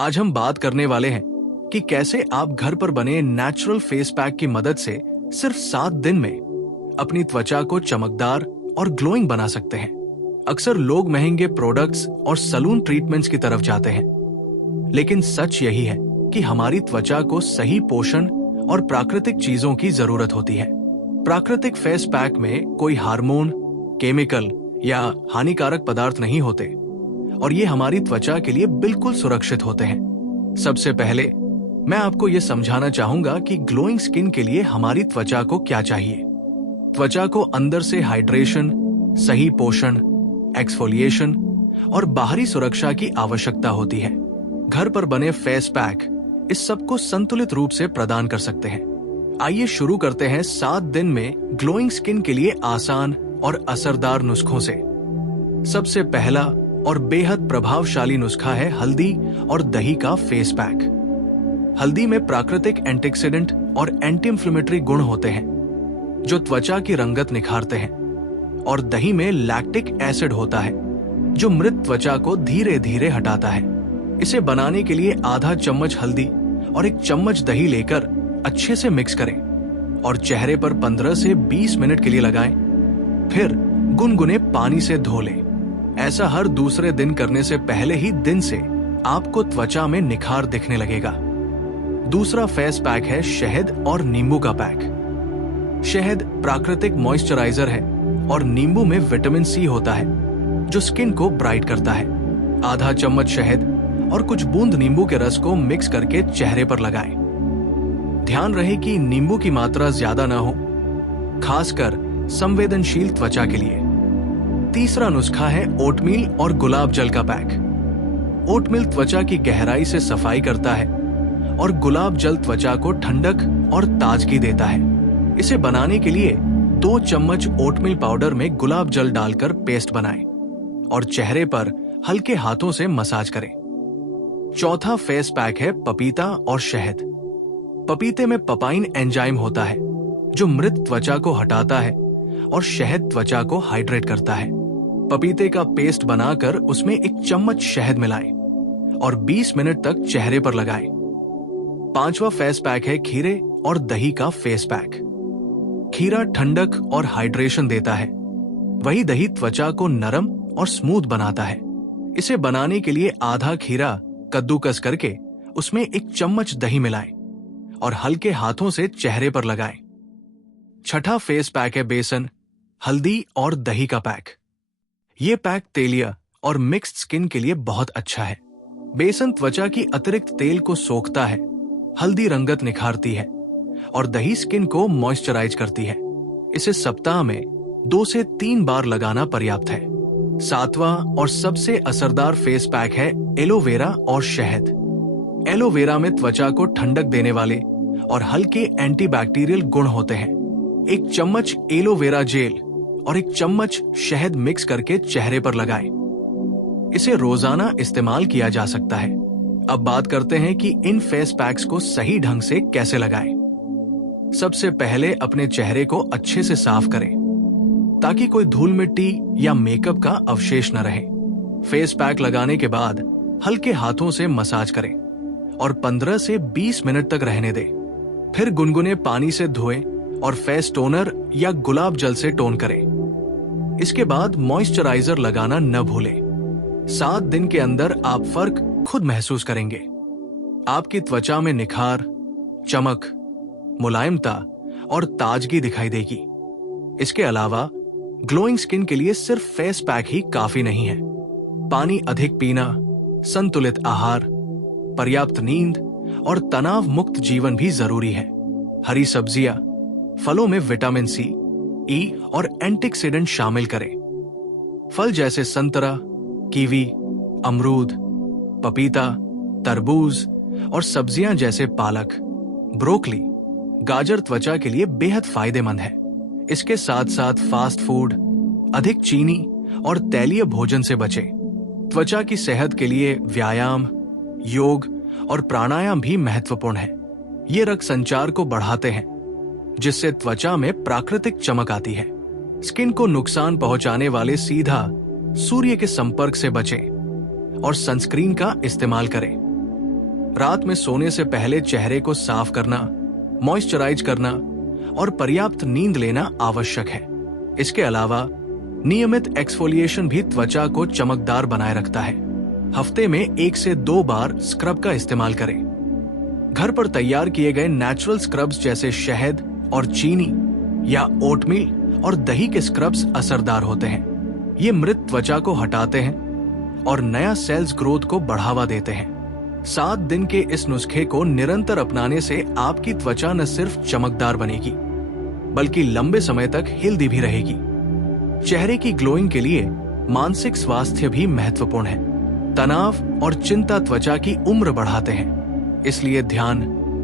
आज हम बात करने वाले हैं कि कैसे आप घर पर बने नेचुरल फेस पैक की मदद से सिर्फ 7 दिन में अपनी त्वचा को चमकदार और ग्लोइंग बना सकते हैं। अक्सर लोग महंगे प्रोडक्ट्स और सलून ट्रीटमेंट्स की तरफ जाते हैं, लेकिन सच यही है कि हमारी त्वचा को सही पोषण और प्राकृतिक चीजों की जरूरत होती है। प्राकृतिक फेस पैक में कोई हार्मोन, केमिकल या हानिकारक पदार्थ नहीं होते और ये हमारी त्वचा के लिए बिल्कुल सुरक्षित होते हैं। सबसे पहले मैं आपको ये समझाना चाहूंगा कि ग्लोइंग स्किन के लिए हमारी त्वचा को क्या चाहिए। त्वचा को अंदर से हाइड्रेशन, सही पोषण, एक्सफोलिएशन और बाहरी सुरक्षा की आवश्यकता होती है। घर पर बने फेस पैक इस सब को संतुलित रूप से प्रदान कर सकते हैं। आइए शुरू करते हैं 7 दिन में ग्लोइंग स्किन के लिए आसान और असरदार नुस्खों से। सबसे पहला और बेहद प्रभावशाली नुस्खा है हल्दी और दही का फेस पैक। हल्दी में प्राकृतिक एंटीऑक्सीडेंट और एंटी इंफ्लेमेटरी गुण होते हैं जो त्वचा की रंगत निखारते हैं, और दही में लैक्टिक एसिड होता है जो मृत त्वचा को धीरे धीरे हटाता है। इसे बनाने के लिए आधा चम्मच हल्दी और 1 चम्मच दही लेकर अच्छे से मिक्स करें और चेहरे पर 15 से 20 मिनट के लिए लगाएं। फिर गुनगुने पानी से धो लें। ऐसा हर दूसरे दिन करने से पहले ही दिन से आपको त्वचा में निखार दिखने लगेगा। दूसरा फेस पैक है शहद और नींबू का पैक। शहद प्राकृतिक मॉइस्चराइजर है और नींबू में विटामिन सी होता है जो स्किन को ब्राइट करता है। आधा चम्मच शहद और कुछ बूंद नींबू के रस को मिक्स करके चेहरे पर लगाएं। ध्यान रहे कि नींबू की मात्रा ज्यादा ना हो, खासकर संवेदनशील त्वचा के लिए। तीसरा नुस्खा है ओटमील और गुलाब जल का पैक। ओटमील त्वचा की गहराई से सफाई करता है और गुलाब जल त्वचा को ठंडक और ताजगी देता है। इसे बनाने के लिए 2 चम्मच ओटमील पाउडर में गुलाब जल डालकर पेस्ट बनाएं और चेहरे पर हल्के हाथों से मसाज करें। चौथा फेस पैक है पपीता और शहद। पपीते में पपाइन एंजाइम होता है जो मृत त्वचा को हटाता है और शहद त्वचा को हाइड्रेट करता है। पपीते का पेस्ट बनाकर उसमें 1 चम्मच शहद मिलाएं और 20 मिनट तक चेहरे पर लगाएं। 5वां फेस पैक है खीरे और दही का फेस पैक। खीरा ठंडक और हाइड्रेशन देता है, वही दही त्वचा को नरम और स्मूथ बनाता है। इसे बनाने के लिए आधा खीरा कद्दूकस करके उसमें 1 चम्मच दही मिलाएं और हल्के हाथों से चेहरे पर लगाएं। छठा फेस पैक है बेसन, हल्दी और दही का पैक। ये पैक तेलिया और मिक्स्ड स्किन के लिए बहुत अच्छा है। बेसन त्वचा की अतिरिक्त तेल को सोखता है, हल्दी रंगत निखारती है और दही स्किन को मॉइस्चराइज करती है। इसे सप्ताह में 2 से 3 बार लगाना पर्याप्त है। 7वां और सबसे असरदार फेस पैक है एलोवेरा और शहद। एलोवेरा में त्वचा को ठंडक देने वाले और हल्के एंटीबैक्टीरियल गुण होते हैं। 1 चम्मच एलोवेरा जेल और 1 चम्मच शहद मिक्स करके चेहरे पर लगाएं। इसे रोजाना इस्तेमाल किया जा सकता है। अब बात करते हैं कि इन फेस पैक्स को सही ढंग से कैसे लगाएं। सबसे पहले अपने चेहरे को अच्छे से साफ करें ताकि कोई धूल मिट्टी या मेकअप का अवशेष न रहे। फेस पैक लगाने के बाद हल्के हाथों से मसाज करें और 15 से 20 मिनट तक रहने दें। फिर गुनगुने पानी से धोएं और फेस टोनर या गुलाब जल से टोन करें। इसके बाद मॉइस्चराइजर लगाना न भूलें। 7 दिन के अंदर आप फर्क खुद महसूस करेंगे। आपकी त्वचा में निखार, चमक, मुलायमता और ताजगी दिखाई देगी। इसके अलावा ग्लोइंग स्किन के लिए सिर्फ फेस पैक ही काफी नहीं है। पानी अधिक पीना, संतुलित आहार, पर्याप्त नींद और तनाव मुक्त जीवन भी जरूरी है। हरी सब्जियां, फलों में विटामिन सी, ई और एंटीऑक्सीडेंट शामिल करें। फल जैसे संतरा, कीवी, अमरूद, पपीता, तरबूज और सब्जियां जैसे पालक, ब्रोकली, गाजर त्वचा के लिए बेहद फायदेमंद है। इसके साथ साथ फास्ट फूड, अधिक चीनी और तैलीय भोजन से बचें। त्वचा की सेहत के लिए व्यायाम, योग और प्राणायाम भी महत्वपूर्ण है। ये रक्त संचार को बढ़ाते हैं जिससे त्वचा में प्राकृतिक चमक आती है। स्किन को नुकसान पहुंचाने वाले सीधा सूर्य के संपर्क से बचें और सनस्क्रीन का इस्तेमाल करें। रात में सोने से पहले चेहरे को साफ करना, मॉइस्चराइज करना और पर्याप्त नींद लेना आवश्यक है। इसके अलावा नियमित एक्सफोलिएशन भी त्वचा को चमकदार बनाए रखता है। हफ्ते में 1 से 2 बार स्क्रब का इस्तेमाल करें। घर पर तैयार किए गए नेचुरल स्क्रब्स जैसे शहद और चीनी या ओटमील और दही के स्क्रब्स असरदार होते हैं। ये मृत त्वचा को हटाते हैं और नया सेल्स ग्रोथ को बढ़ावा देते हैं। 7 दिन के इस नुस्खे को निरंतर अपनाने से आपकी त्वचा न सिर्फ चमकदार बनेगी बल्कि लंबे समय तक हेल्दी भी रहेगी। चेहरे की ग्लोइंग के लिए मानसिक स्वास्थ्य भी महत्वपूर्ण है। तनाव और चिंता त्वचा की उम्र बढ़ाते हैं, इसलिए ध्यान,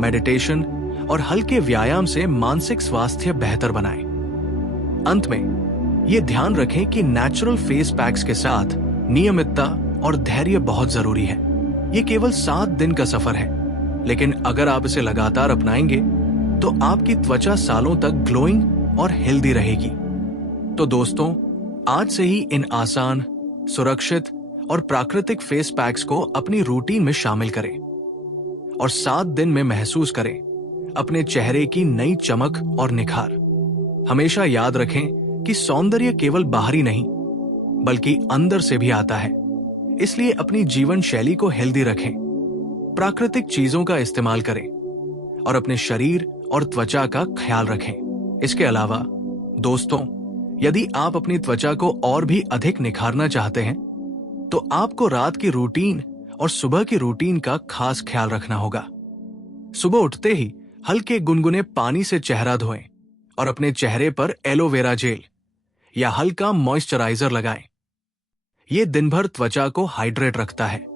मेडिटेशन और हल्के व्यायाम से मानसिक स्वास्थ्य बेहतर बनाएं। अंत में ये ध्यान रखें कि नेचुरल फेस पैक्स के साथ नियमितता और धैर्य बहुत जरूरी है। ये केवल 7 दिन का सफर है, लेकिन अगर आप इसे लगातार अपनाएंगे तो आपकी त्वचा सालों तक ग्लोइंग और हेल्दी रहेगी। तो दोस्तों, आज से ही इन आसान, सुरक्षित और प्राकृतिक फेस पैक्स को अपनी रूटीन में शामिल करें और 7 दिन में महसूस करें अपने चेहरे की नई चमक और निखार। हमेशा याद रखें कि सौंदर्य केवल बाहरी नहीं बल्कि अंदर से भी आता है, इसलिए अपनी जीवन शैली को हेल्दी रखें, प्राकृतिक चीजों का इस्तेमाल करें और अपने शरीर और त्वचा का ख्याल रखें। इसके अलावा दोस्तों, यदि आप अपनी त्वचा को और भी अधिक निखारना चाहते हैं तो आपको रात की रूटीन और सुबह की रूटीन का खास ख्याल रखना होगा। सुबह उठते ही हल्के गुनगुने पानी से चेहरा धोएं और अपने चेहरे पर एलोवेरा जेल या हल्का मॉइस्चराइजर लगाएं। ये दिन भर त्वचा को हाइड्रेट रखता है।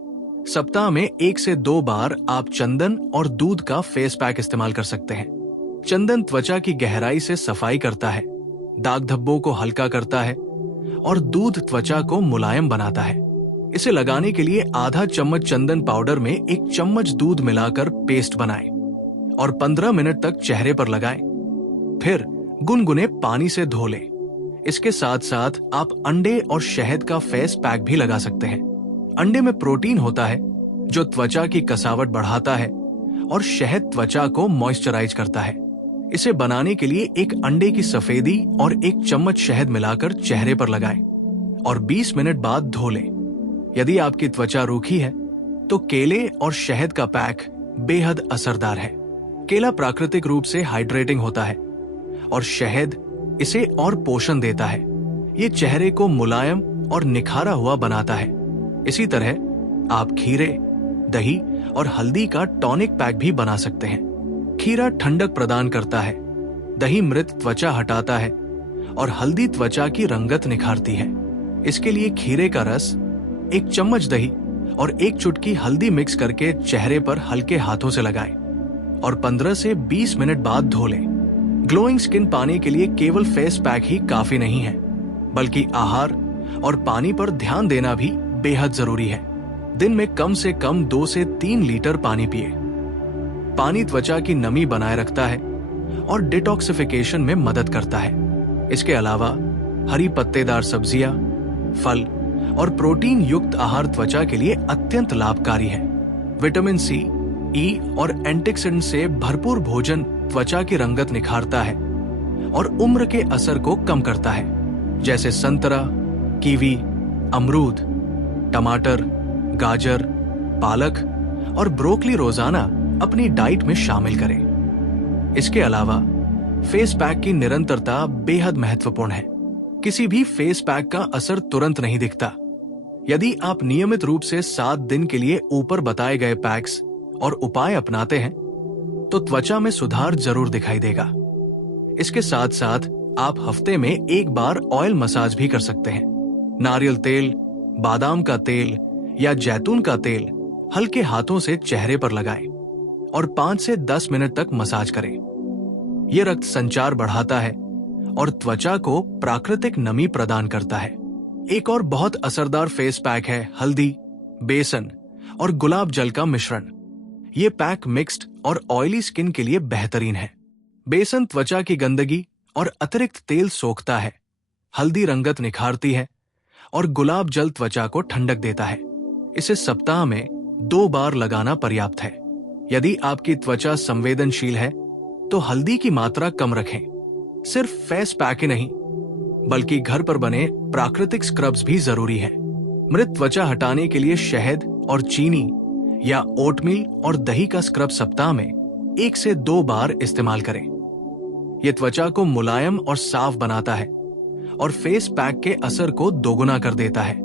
सप्ताह में 1 से 2 बार आप चंदन और दूध का फेस पैक इस्तेमाल कर सकते हैं। चंदन त्वचा की गहराई से सफाई करता है, दाग धब्बों को हल्का करता है और दूध त्वचा को मुलायम बनाता है। इसे लगाने के लिए आधा चम्मच चंदन पाउडर में 1 चम्मच दूध मिलाकर पेस्ट बनाएं और 15 मिनट तक चेहरे पर लगाएं। फिर गुनगुने पानी से धो लें। इसके साथ साथ आप अंडे और शहद का फेस पैक भी लगा सकते हैं। अंडे में प्रोटीन होता है जो त्वचा की कसावट बढ़ाता है और शहद त्वचा को मॉइस्चराइज करता है। इसे बनाने के लिए 1 अंडे की सफेदी और 1 चम्मच शहद मिलाकर चेहरे पर लगाएं और 20 मिनट बाद धो लें। यदि आपकी त्वचा रूखी है तो केले और शहद का पैक बेहद असरदार है। केला प्राकृतिक रूप से हाइड्रेटिंग होता है और शहद इसे और पोषण देता है। ये चेहरे को मुलायम और निखारा हुआ बनाता है। इसी तरह आप खीरे, दही और हल्दी का टॉनिक पैक भी बना सकते हैं। खीरा ठंडक प्रदान करता है, दही मृत त्वचा हटाता है और हल्दी त्वचा की रंगत निखारती है। इसके लिए खीरे का रस, 1 चम्मच दही और 1 चुटकी हल्दी मिक्स करके चेहरे पर हल्के हाथों से लगाएं और 15 से 20 मिनट बाद धो लें। ग्लोइंग स्किन पाने के लिए केवल फेस पैक ही काफी नहीं है, बल्कि आहार और पानी पर ध्यान देना भी बेहद जरूरी है। दिन में कम से कम 2 से 3 लीटर पानी पिए। पानी त्वचा की नमी बनाए रखता है और डिटॉक्सिफिकेशन में मदद करता है। इसके अलावा हरी पत्तेदार सब्जियां, फल और प्रोटीन युक्त आहार त्वचा के लिए अत्यंत लाभकारी है। विटामिन सी, ई और एंटीऑक्सीडेंट से भरपूर भोजन त्वचा की रंगत निखारता है और उम्र के असर को कम करता है, जैसे संतरा, कीवी, अमरूद, टमाटर, गाजर, पालक और ब्रोकली रोजाना अपनी डाइट में शामिल करें। इसके अलावा फेस पैक की निरंतरता बेहद महत्वपूर्ण है। किसी भी फेस पैक का असर तुरंत नहीं दिखता। यदि आप नियमित रूप से 7 दिन के लिए ऊपर बताए गए पैक्स और उपाय अपनाते हैं तो त्वचा में सुधार जरूर दिखाई देगा। इसके साथ साथ आप हफ्ते में 1 बार ऑयल मसाज भी कर सकते हैं। नारियल तेल, बादाम का तेल या जैतून का तेल हल्के हाथों से चेहरे पर लगाएं और 5 से 10 मिनट तक मसाज करें। यह रक्त संचार बढ़ाता है और त्वचा को प्राकृतिक नमी प्रदान करता है। एक और बहुत असरदार फेस पैक है हल्दी, बेसन और गुलाब जल का मिश्रण। ये पैक मिक्स्ड और ऑयली स्किन के लिए बेहतरीन है। बेसन त्वचा की गंदगी और अतिरिक्त तेल सोखता है, हल्दी रंगत निखारती है और गुलाब जल त्वचा को ठंडक देता है। इसे सप्ताह में 2 बार लगाना पर्याप्त है। यदि आपकी त्वचा संवेदनशील है तो हल्दी की मात्रा कम रखें। सिर्फ फेस पैक ही नहीं बल्कि घर पर बने प्राकृतिक स्क्रब्स भी जरूरी है। मृत त्वचा हटाने के लिए शहद और चीनी या ओटमील और दही का स्क्रब सप्ताह में 1 से 2 बार इस्तेमाल करें। यह त्वचा को मुलायम और साफ बनाता है और फेस पैक के असर को दोगुना कर देता है।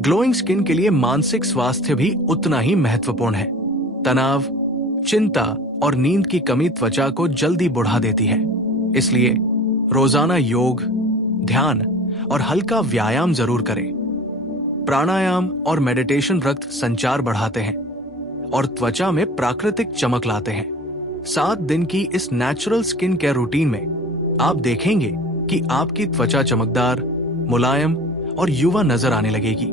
ग्लोइंग स्किन के लिए मानसिक स्वास्थ्य भी उतना ही महत्वपूर्ण है। तनाव, चिंता और नींद की कमी त्वचा को जल्दी बुढ़ा देती है। इसलिए रोजाना योग, ध्यान और हल्का व्यायाम जरूर करें। प्राणायाम और मेडिटेशन रक्त संचार बढ़ाते हैं और त्वचा में प्राकृतिक चमक लाते हैं। 7 दिन की इस नेचुरल स्किन केयर रूटीन में आप देखेंगे कि आपकी त्वचा चमकदार, मुलायम और युवा नजर आने लगेगी।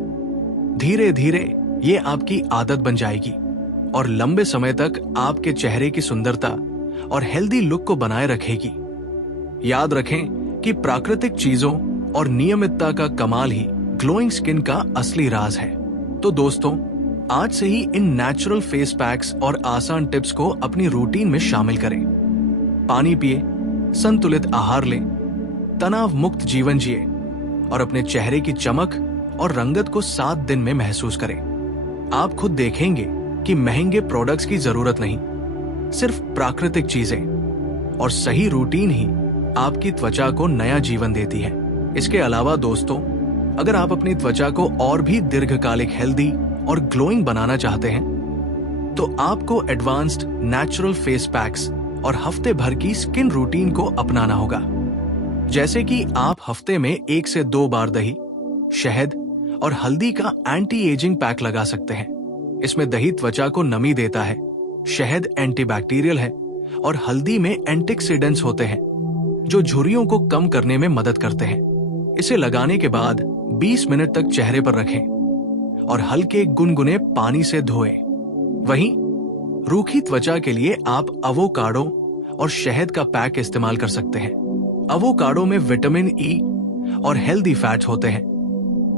धीरे धीरे ये आपकी आदत बन जाएगी और लंबे समय तक आपके चेहरे की सुंदरता और हेल्दी लुक को बनाए रखेगी। याद रखें कि प्राकृतिक चीजों और नियमितता का कमाल ही ग्लोइंग स्किन का असली राज है। तो दोस्तों, आज से ही इन नेचुरल फेस पैक्स और आसान टिप्स को अपनी रूटीन में शामिल करें। पानी पिए, संतुलित आहार लें, तनाव मुक्त जीवन जिए और अपने चेहरे की चमक और रंगत को 7 दिन में महसूस करें। आप खुद देखेंगे कि महंगे प्रोडक्ट्स की जरूरत नहीं, सिर्फ प्राकृतिक चीजें और सही रूटीन ही आपकी त्वचा को नया जीवन देती है। इसके अलावा दोस्तों, अगर आप अपनी त्वचा को और भी दीर्घकालिक हेल्दी और ग्लोइंग बनाना चाहते हैं तो आपको एडवांस्ड नेचुरल फेस पैक्स और हफ्ते भर की स्किन रूटीन को अपनाना होगा। जैसे कि आप हफ्ते में 1 से 2 बार दही, शहद और हल्दी का एंटी एजिंग पैक लगा सकते हैं। इसमें दही त्वचा को नमी देता है, शहद एंटीबैक्टीरियल है और हल्दी में एंटीऑक्सीडेंट्स होते हैं जो झुर्रियों को कम करने में मदद करते हैं। इसे लगाने के बाद 20 मिनट तक चेहरे पर रखें और हल्के गुनगुने पानी से धोएं। वहीं रूखी त्वचा के लिए आप अवोकाडो और शहद का पैक इस्तेमाल कर सकते हैं। अवोकाडो में विटामिन ई और हेल्दी फैट्स होते हैं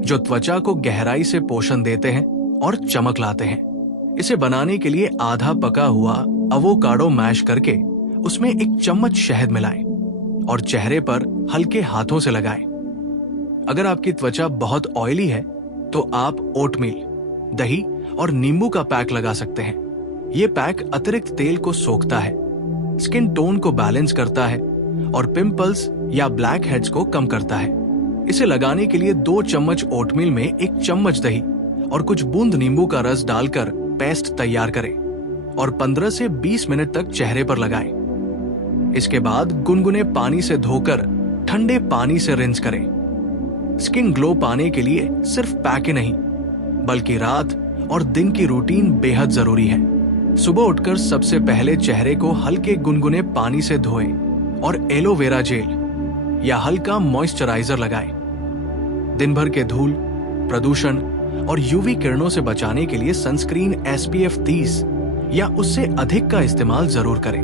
जो त्वचा को गहराई से पोषण देते हैं और चमक लाते हैं। इसे बनाने के लिए आधा पका हुआ अवोकाडो मैश करके उसमें 1 चम्मच शहद मिलाएं और चेहरे पर हल्के हाथों से लगाएं। अगर आपकी त्वचा बहुत ऑयली है तो आप ओटमील, दही और नींबू का पैक लगा सकते हैं। ये पैक अतिरिक्त तेल को सोखता है, स्किन टोन को बैलेंस करता है और पिंपल्स या ब्लैक हेड्स को कम करता है। इसे लगाने के लिए 2 चम्मच ओटमील में 1 चम्मच दही और कुछ बूंद नींबू का रस डालकर पेस्ट तैयार करें और 15 से 20 मिनट तक चेहरे पर लगाएं। इसके बाद गुनगुने पानी से धोकर ठंडे पानी से रिंस करें। स्किन ग्लो पाने के लिए सिर्फ पैक ही नहीं बल्कि रात और दिन की रूटीन बेहद जरूरी है। सुबह उठकर सबसे पहले चेहरे को हल्के गुनगुने पानी से धोएं और एलोवेरा जेल या हल्का मॉइस्चराइजर लगाएं। दिन भर के धूल, प्रदूषण और यूवी किरणों से बचाने के लिए सनस्क्रीन SPF 30 या उससे अधिक का इस्तेमाल जरूर करें।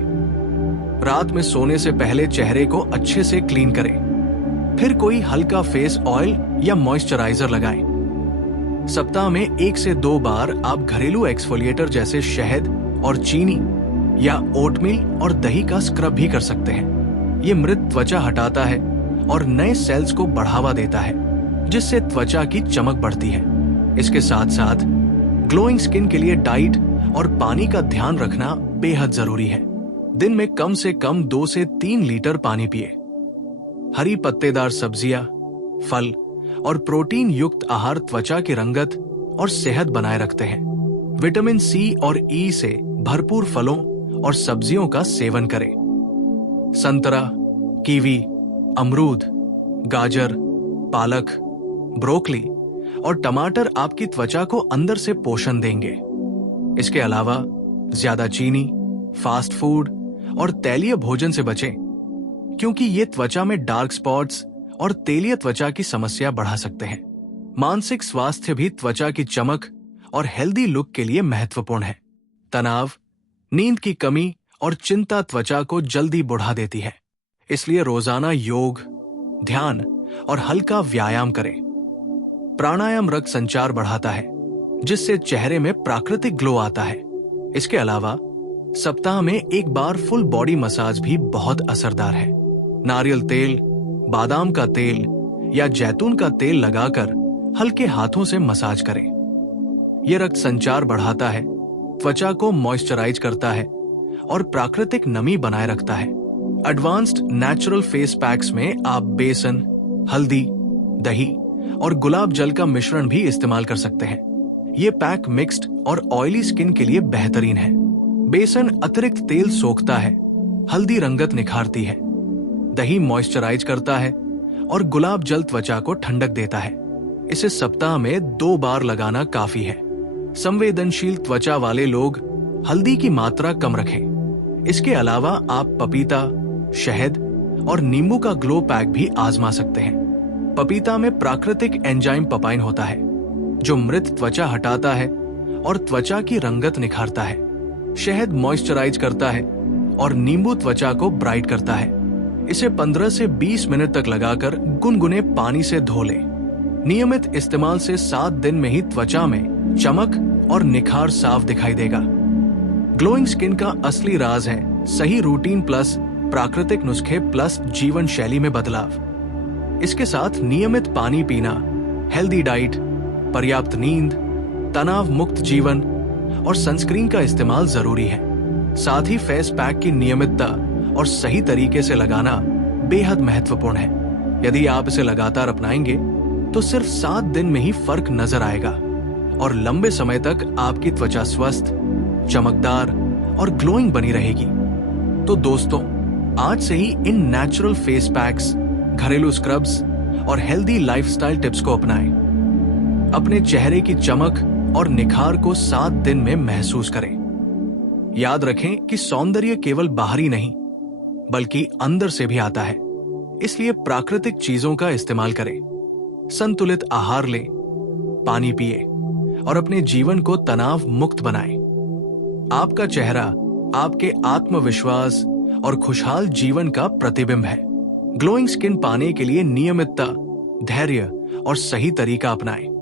रात में सोने से पहले चेहरे को अच्छे से क्लीन करें, फिर कोई हल्का फेस ऑयल या मॉइस्चराइजर लगाएं। सप्ताह में 1 से 2 बार आप घरेलू एक्सफोलिएटर जैसे शहद और चीनी या ओटमील और दही का स्क्रब भी कर सकते हैं। ये मृत त्वचा हटाता है और नए सेल्स को बढ़ावा देता है, जिससे त्वचा की चमक बढ़ती है। इसके साथ साथ ग्लोइंग स्किन के लिए डाइट और पानी का ध्यान रखना बेहद जरूरी है। दिन में कम से कम 2 से 3 लीटर पानी पिए। हरी पत्तेदार सब्जियां, फल और प्रोटीन युक्त आहार त्वचा की रंगत और सेहत बनाए रखते हैं। विटामिन सी और ई से भरपूर फलों और सब्जियों का सेवन करें। संतरा, कीवी, अमरूद, गाजर, पालक, ब्रोकली और टमाटर आपकी त्वचा को अंदर से पोषण देंगे। इसके अलावा ज्यादा चीनी, फास्ट फूड और तैलीय भोजन से बचें, क्योंकि ये त्वचा में डार्क स्पॉट्स और तेलीय त्वचा की समस्या बढ़ा सकते हैं। मानसिक स्वास्थ्य भी त्वचा की चमक और हेल्दी लुक के लिए महत्वपूर्ण है। तनाव, नींद की कमी और चिंता त्वचा को जल्दी बुढ़ा देती है। इसलिए रोजाना योग, ध्यान और हल्का व्यायाम करें। प्राणायाम रक्त संचार बढ़ाता है, जिससे चेहरे में प्राकृतिक ग्लो आता है। इसके अलावा सप्ताह में एक बार फुल बॉडी मसाज भी बहुत असरदार है। नारियल तेल, बादाम का तेल या जैतून का तेल लगाकर हल्के हाथों से मसाज करें। यह रक्त संचार बढ़ाता है, त्वचा को मॉइस्चराइज करता है और प्राकृतिक नमी बनाए रखता है। एडवांस्ड नेचुरल फेस पैक्स में आप बेसन, हल्दी, दही और गुलाब जल का मिश्रण भी इस्तेमाल कर सकते हैं। ये पैक मिक्स्ड और ऑयली स्किन के लिए बेहतरीन है। बेसन अतिरिक्त तेल सोखता है, हल्दी रंगत निखारती है, दही मॉइस्चराइज करता है और गुलाब जल त्वचा को ठंडक देता है। इसे सप्ताह में 2 बार लगाना काफी है। संवेदनशील त्वचा वाले लोग हल्दी की मात्रा कम रखें। इसके अलावा आप पपीता, शहद और नींबू का ग्लो पैक भी आजमा सकते हैं। पपीता में प्राकृतिक एंजाइम पपाइन होता है जो मृत त्वचा हटाता है और त्वचा की रंगत निखारता है। शहद मॉइस्चराइज करता है और नींबू त्वचा को ब्राइट करता है। इसे 15 से 20 मिनट तक लगाकर गुनगुने पानी से धो लें। नियमित इस्तेमाल से 7 दिन में ही त्वचा में चमक और निखार साफ दिखाई देगा। ग्लोइंग स्किन का असली राज है सही रूटीन प्लस प्राकृतिक नुस्खे प्लस जीवन शैली में बदलाव। इसके साथ नियमित पानी पीना, हेल्दी डाइट, पर्याप्त नींद, तनाव मुक्त जीवन और सनस्क्रीन का इस्तेमाल जरूरी है। साथ ही फेस पैक की नियमितता और सही तरीके से लगाना बेहद महत्वपूर्ण है। यदि आप इसे लगातार अपनाएंगे तो सिर्फ 7 दिन में ही फर्क नजर आएगा और लंबे समय तक आपकी त्वचा स्वस्थ, चमकदार और ग्लोइंग बनी रहेगी। तो दोस्तों, आज से ही इन नेचुरल फेस पैक्स, घरेलू स्क्रब्स और हेल्दी लाइफस्टाइल टिप्स को अपनाएं। अपने चेहरे की चमक और निखार को 7 दिन में महसूस करें। याद रखें कि सौंदर्य केवल बाहरी नहीं बल्कि अंदर से भी आता है। इसलिए प्राकृतिक चीजों का इस्तेमाल करें, संतुलित आहार लें, पानी पिए और अपने जीवन को तनाव मुक्त बनाएं। आपका चेहरा आपके आत्मविश्वास और खुशहाल जीवन का प्रतिबिंब है। ग्लोइंग स्किन पाने के लिए नियमितता, धैर्य और सही तरीका अपनाएं।